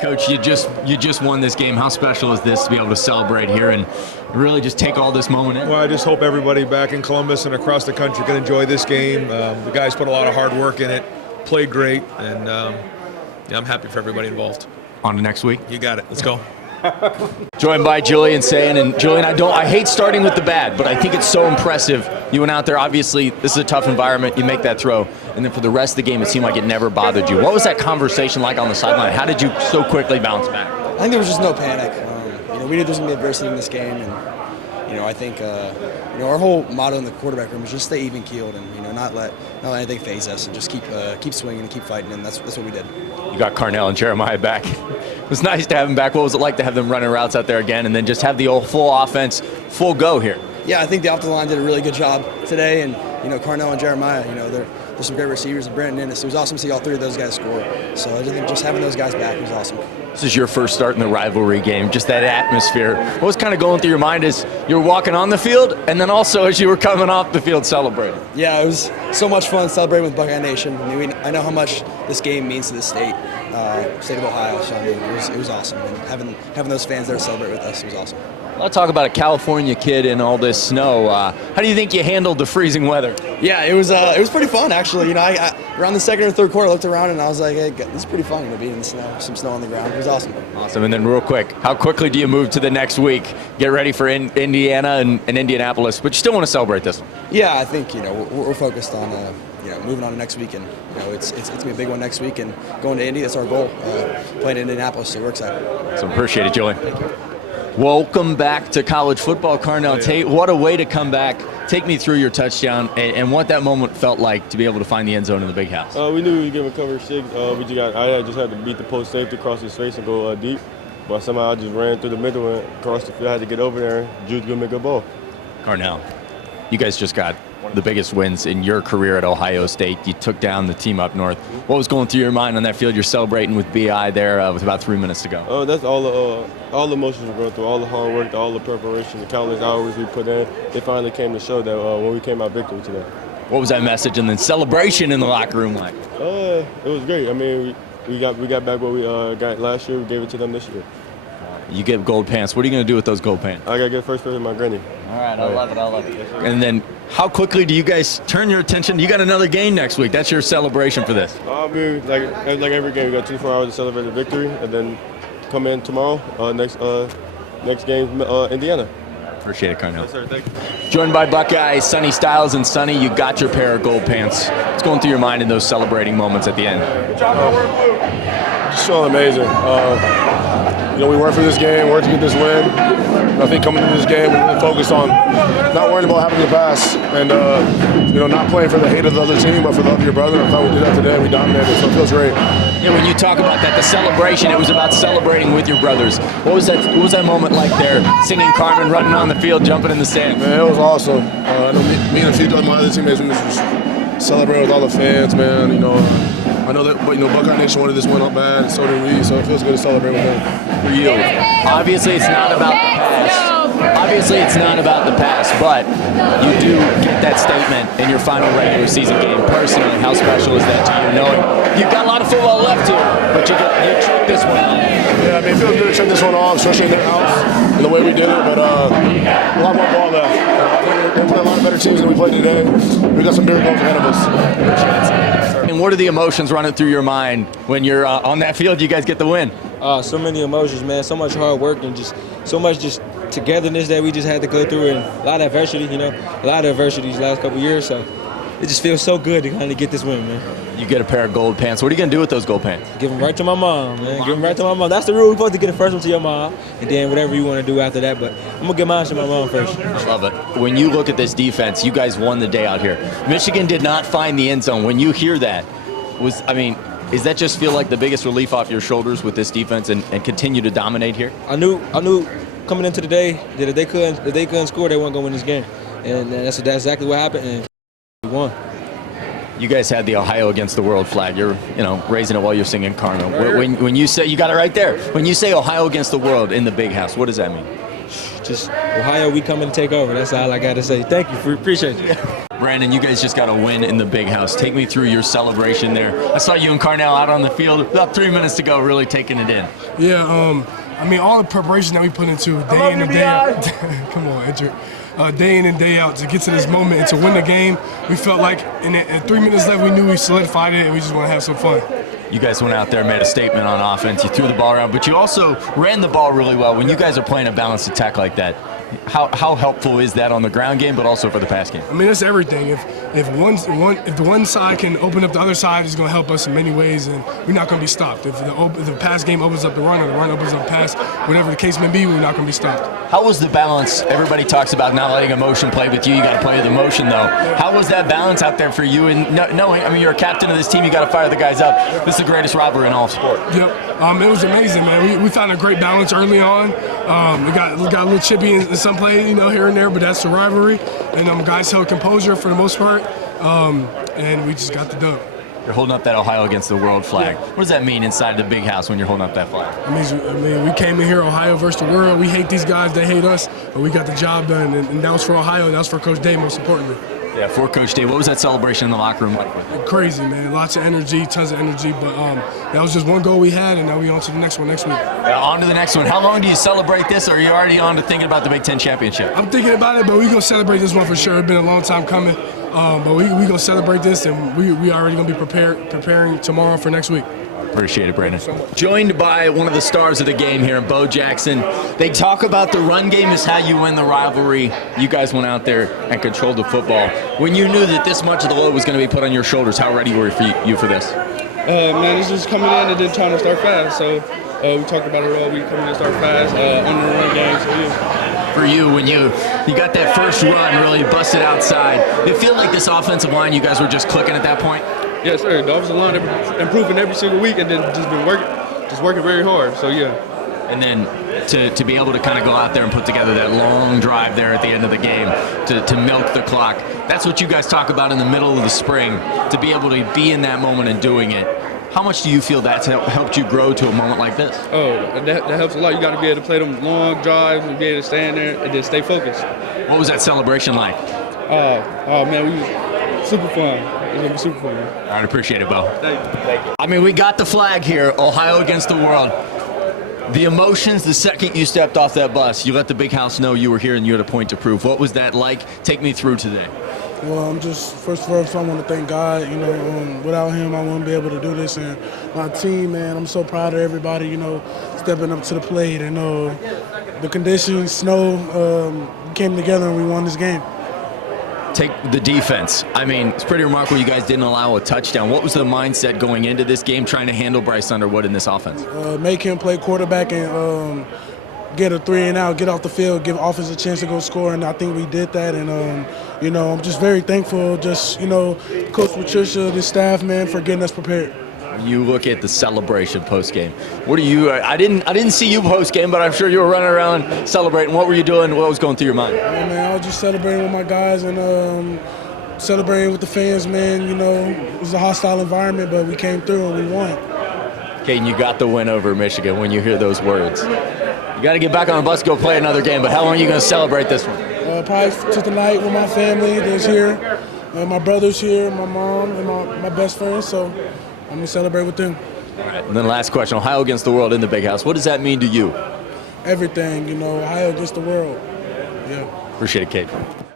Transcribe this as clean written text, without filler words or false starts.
Coach, you just won this game. How special is this to be able to celebrate here and really just take all this moment in? Well, I just hope everybody back in Columbus and across the country can enjoy this game. The guys put a lot of hard work in it, played great, and yeah, I'm happy for everybody involved. On to next week. You got it. Let's go. Joined by Julian Sayin, and Julian, I hate starting with the bad, but I think it's so impressive. You went out there, obviously, this is a tough environment, you make that throw, and then for the rest of the game, it seemed like it never bothered you. What was that conversation like on the sideline? How did you so quickly bounce back? I think there was just no panic. We knew there was going to be adversity in this game, and I think our whole motto in the quarterback room is just stay even keeled and not let anything faze us, and just keep swinging and keep fighting, and that's what we did. You got Carnell and Jeremiah back. It was nice to have them back. What was it like to have them running routes out there again, and then just have the full offense, full go here? Yeah, I think the offensive line did a really good job today, and Carnell and Jeremiah, they're some great receivers, and Brandon Ennis. It was awesome to see all three of those guys score. So I think just having those guys back was awesome. This is your first start in the rivalry game, just that atmosphere. What was kind of going through your mind as you were walking on the field, and then also as you were coming off the field celebrating? Yeah, it was so much fun celebrating with Buckeye Nation. I know how much this game means to the state of Ohio. So it was awesome, and having those fans there to celebrate with us was awesome. Let's talk about a California kid in all this snow. How do you think you handled the freezing weather? Yeah, it was pretty fun actually. I around the second or third quarter, I looked around and I was like, hey, this is pretty fun. Being in the snow, some snow on the ground. It was awesome. Awesome. And then real quick, how quickly do you move to the next week? Get ready for Indiana and Indianapolis, but you still want to celebrate this one? Yeah, I think we're focused on moving on to next week, and it's gonna be a big one next week, and going to Indy. That's our goal. Playing in Indianapolis, so we're excited. So appreciate it, Julian. Thank you. Welcome back to college football, Carnell Tate. What a way to come back. Take me through your touchdown and what that moment felt like to be able to find the end zone in the big house. We knew we were giving cover 6. I just had to beat the post safety across his face and go deep. But somehow I just ran through the middle and across the field. I had to get over there. Jude's going to make a ball. Carnell, you guys just got one of the biggest wins in your career at Ohio State. You took down the team up north. What was going through your mind on that field? You're celebrating with BI there with about 3 minutes to go. That's all the emotions we're going through, all the hard work, all the preparation, the countless hours we put in. They finally came to show that when we came out victory today. What was that message and then celebration in the locker room like? It was great. I mean, we got back what we got last year. We gave it to them this year. You get gold pants. What are you going to do with those gold pants? I got to get first pair with my granny. All right, I love it. And then how quickly do you guys turn your attention? You got another game next week. That's your celebration for this. Like every game, we got 24 hours to celebrate the victory, and then come in tomorrow. Next game, Indiana. Appreciate it, Carnell. Yes, sir. Thank you. Joined by Buckeyes, Sonny Styles, and Sonny, you got your pair of gold pants. What's going through your mind in those celebrating moments at the end? Just feeling amazing. We worked for this game, worked to get this win. I think coming into this game, we really focused on not worrying about happening in the past and, not playing for the hate of the other team, but for the love of your brother. I thought we did that today. We dominated, so it feels great. Yeah, when you talk about that, the celebration, it was about celebrating with your brothers. What was that moment like there, singing Carmen, running on the field, jumping in the sand? Man, it was awesome. I know me and a few of my other teammates, we just celebrating with all the fans, man. I know that Buckeye Nation wanted this one up bad, and so did we, so it feels good to celebrate with them. For you, obviously it's not about the past. Obviously it's not about the past, but you do get that statement in your final regular season game. Personally, how special is that to you, knowing you've got a lot of football left here, but you check this one off? Yeah, it feels good to check this one off, especially in their house and the way we did it, but a lot more ball left. They play a lot of better teams than we played today. We got some bigger goals ahead of us. And what are the emotions running through your mind when you're on that field? You guys get the win. So many emotions, man. So much hard work and just so much togetherness that we just had to go through, and a lot of adversity. A lot of adversity these last couple years. So it just feels so good to kind of get this win, man. You get a pair of gold pants. What are you gonna do with those gold pants? Give them right to my mom, man. Give them right to my mom. That's the rule. We're supposed to get the first one to your mom, and then whatever you want to do after that. But I'm gonna give mine to my mom first. I love it. When you look at this defense, you guys won the day out here. Michigan did not find the end zone. When you hear that, does that just feel like the biggest relief off your shoulders with this defense and continue to dominate here? I knew coming into the day that if they couldn't score, they weren't gonna win this game, and that's exactly what happened, and we won. You guys had the Ohio against the world flag. You're, raising it while you're singing Carmen. When you say, you got it right there. When you say Ohio against the world in the big house, what does that mean? just Ohio, we coming to take over. That's all I got to say. Thank you. Appreciate you. Brandon, you guys just got a win in the big house. Take me through your celebration there. I saw you and Carnell out on the field about 3 minutes to go, really taking it in. Yeah, I mean, all the preparation that we put into day in and day out. Come on, enter. Day in and day out to get to this moment and to win the game. We felt like at 3 minutes left, we knew we solidified it, and we just want to have some fun. You guys went out there and made a statement on offense. You threw the ball around, but you also ran the ball really well. When you guys are playing a balanced attack like that, how helpful is that on the ground game, but also for the pass game? I mean, that's everything. If the one side can open up the other side, it's going to help us in many ways, and we're not going to be stopped. If the pass game opens up the run, or the run opens up the pass, whatever the case may be, we're not going to be stopped. How was the balance? Everybody talks about not letting emotion play with you. You got to play with emotion, though. How was that balance out there for you? And knowing, I mean, you're a captain of this team, you got to fire the guys up. This is the greatest rivalry in all of sport. Yep. It was amazing, man. We found a great balance early on. We got a little chippy in some plays, here and there, but that's the rivalry. And guys held composure for the most part, and we just got the dub. You're holding up that Ohio against the world flag. Yeah. What does that mean inside the big house when you're holding up that flag? I mean, we came in here, Ohio versus the world. We hate these guys, they hate us, but we got the job done, and that was for Ohio, and that was for Coach Day, most importantly. Yeah, for Coach Day. What was that celebration in the locker room like? Crazy, man. Lots of energy, tons of energy, but that was just one goal we had, and now we on to the next one next week. On to the next one. How long do you celebrate this, or are you already on to thinking about the Big Ten championship? I'm thinking about it, but we're going to celebrate this one for sure. It's been a long time coming, but we going to celebrate this, and we already going to be preparing tomorrow for next week. Appreciate it, Brandon. Joined by one of the stars of the game here, Bo Jackson. They talk about the run game is how you win the rivalry. You guys went out there and controlled the football. When you knew that this much of the load was going to be put on your shoulders, how ready were you for this? Man, it's just coming in and then trying to start fast. So we talked about it all week, coming in and start fast on the run game. So yeah. For you, when you got that first run, really busted outside, it feel like this offensive line, you guys were just clicking at that point? Yes, sir. The offensive line improving every single week, and then just been working very hard. So yeah. And then to be able to kind of go out there and put together that long drive there at the end of the game to milk the clock. That's what you guys talk about in the middle of the spring, to be able to be in that moment and doing it. How much do you feel that's helped you grow to a moment like this? Oh, that helps a lot. You got to be able to play them long drives and be able to stand there and then stay focused. What was that celebration like? Oh man, super fun. It's going to be super fun. All right, I appreciate it, Bo. Thank you. I mean, we got the flag here, Ohio against the world. The emotions, the second you stepped off that bus, you let the big house know you were here and you had a point to prove. What was that like? Take me through today. Well, first of all, I want to thank God. Without him, I wouldn't be able to do this. And my team, man, I'm so proud of everybody, stepping up to the plate. And the conditions, snow, came together and we won this game. Take the defense. I mean, it's pretty remarkable you guys didn't allow a touchdown. What was the mindset going into this game, trying to handle Bryce Underwood in this offense? Make him play quarterback and get a 3-and-out, get off the field, give offense a chance to go score, and I think we did that. And I'm just very thankful, Coach Patricia, the staff, man, for getting us prepared. You look at the celebration post-game. What do you? I didn't see you post-game, but I'm sure you were running around celebrating. What were you doing? What was going through your mind? Yeah, man, I was just celebrating with my guys and celebrating with the fans, man. It was a hostile environment, but we came through and we won. Okay, and you got the win over Michigan. When you hear those words, you got to get back on the bus, go play another game. But how long are you going to celebrate this one? Probably to tonight with my family that's here. My brother's here, my mom, and my best friend. So I'm going to celebrate with them. All right, and then last question, Ohio against the world in the big house. What does that mean to you? Everything, Ohio against the world. Yeah. Appreciate it, Kate.